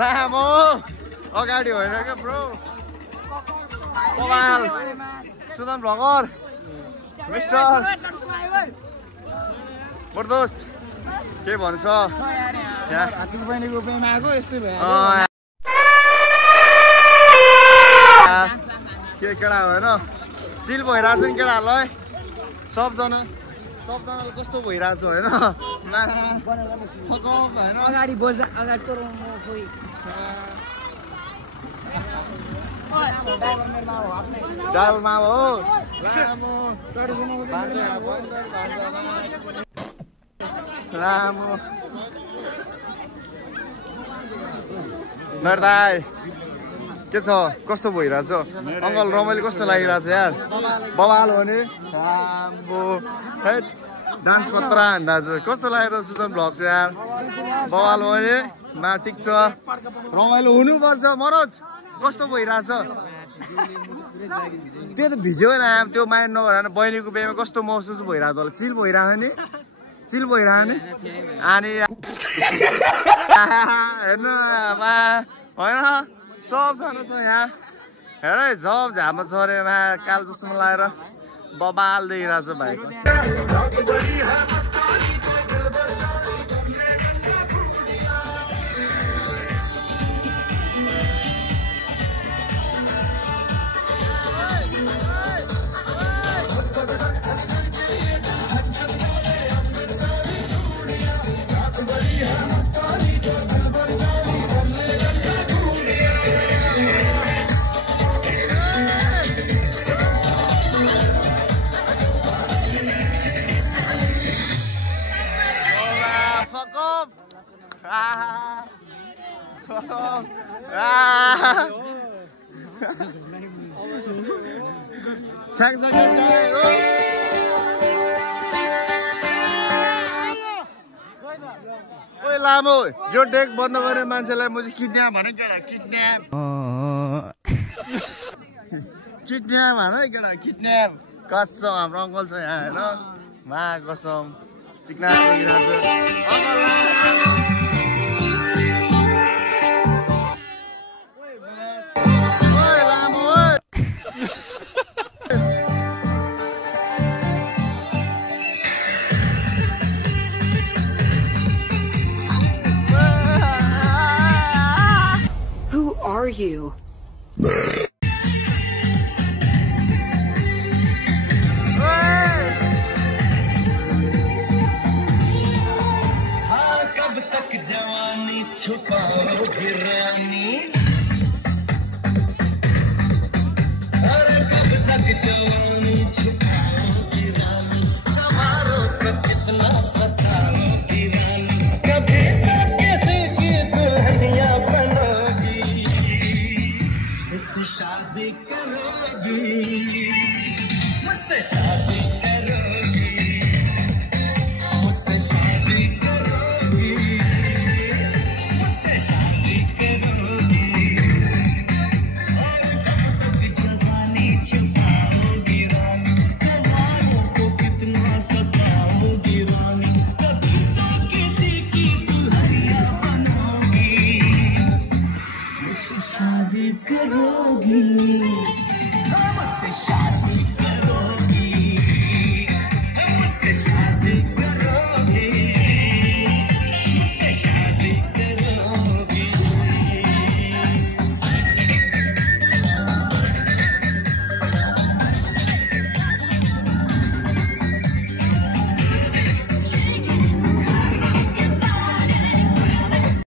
लामो अगाडि होइन क्या ब्रो बवाल सुदन भ्लगर मिस्टर मोर दोस्त के भन्छ के केटा होइन चिल भइरहेको छ नि केटाहरूलाई सबजनाले कस्तो भइरहेको छ होइन अगाडि बोझ अगाडि त डालमा हो लामो नर्दाई के छ कस्तो भइरहेछ अङ्कल रमाइलो कस्तो लागिरहेछ यार बवाल हो नि डान्स खतरा हान्दा कस्तो लागेर सुजन भ्लग्स यार बवाल हो नि मा ठिक छ रमाइलो हुनुपर्छ मनोज कस्तो भइरहेछ त्यो त भिज्यो नि त्यो माइन्ड नगरेर बहिनीको बिहेमा कस्तो महसुस भइरहेको होला चिल भइरहेको नि अनि हेर्नु होइन सबजना छ यहाँ हेर है झप झामा छोरेमा कालो चस्मा लगाएर बबाल देखिरहेछ भाइको लामो यो डेक बन्द गर्ने मान्छेलाई म चाहिँ किड्न्याप भने केटा किड्न्याप भने केटा किड्न्याप कसम हाम्रो अङ्कल छ यहाँ हेर मा कसम सिक्ना You. कब तक जवानी छुपाओ